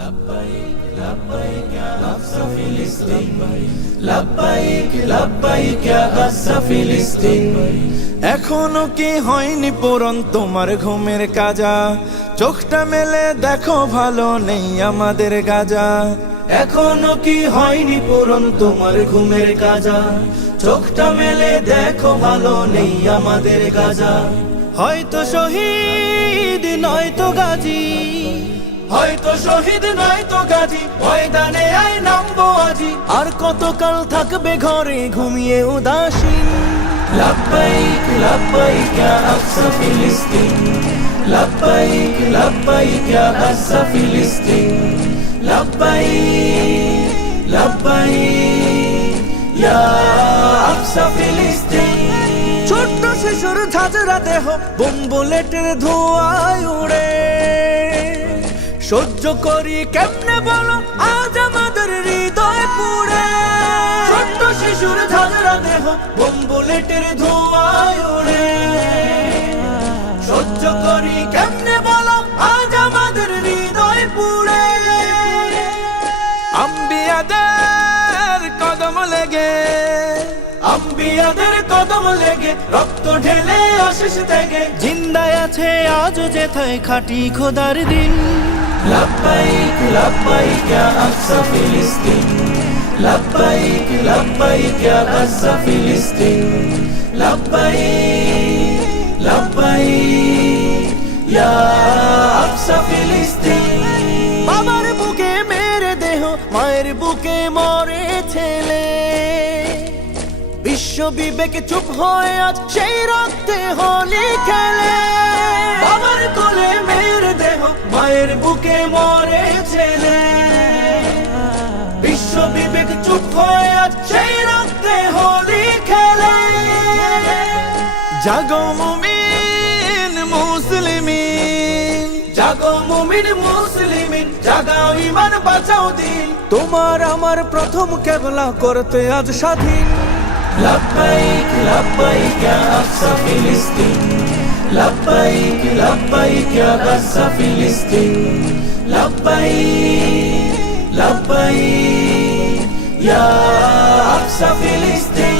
لبيك لبيك يا أقصى فلسطين لبيك لبيك يا أقصى فلسطين এখনো কি হয়নি পূরণ তোমার ঘুমের কাজা চোখটা মেলে দেখো ভালো নেই আমাদের গাজা এখনো কি হয়নি পূরণ তোমার ঘুমের কাজা চোখটা মেলে দেখো ভালো নেই আমাদের গাজা হয়তো শহীদ নয়তো গাজী হয়তো শহীদ নয় তো গাজী ময়দানে আয় নামবো আজি আর কতকাল থাকবে ঘরে ঘুমিয়ে উদাসীন لبيك لبيك يا أقصى فلسطين لبيك لبيك يا أقصى فلسطين لبيك لبيك يا أقصى فلسطين ছোট্ট শিশুর ঝাঁঝরা দেহ বোম বুলেটের ধোঁয়ায় উড়ে সহ্য করি কেমনে বলো আজ আমাদের হৃদয় পুড়ে ছোট্ট শিশুর ঝাঁঝরা দেহ বোম বুলেটের ধোঁয়ায় ওড়ে সহ্য করি কেমনে বলো আজ আমাদের হৃদয় পুড়ে আম্বিয়াদের কদম লেগে আম্বিয়াদের কদম লেগে রক্ত ঢেলে অশেষ থেকে জিন্দায় আছে আজ যেথায় খাটি খোদার দিন लब्बैक लब्बैक या अक्स फिलिस्तीन लब्बैक लब्बैक या अक्स फिलिस्तीन लब्बैक लब्बैक या अक्स फिलिस्तीन বাবার বুকে মেরে দেহ মায়ের বুকে মরে ছেলে বিশ্ব বিবেকে চুপ হয়ে আজ সেই রক্তে হোলি খেলে বাবার বুকের বুকে মরেছে বিশ্ব বিবেক চুপ হয়ে আছে রক্তে হোলি খেলে জাগো মুমিন মুসলিমিন জাগো মুমিন মুসলিমিন জাগাও ইমান বাঁচাও দিন তোমার আমার প্রথম কেবলা করতে আজ স্বাধীন লাভ লাভবাইক আফসা ফিলিস্তিন لبيك لبيك يا أقصى فلسطين لبيك لبيك يا أقصى فلسطين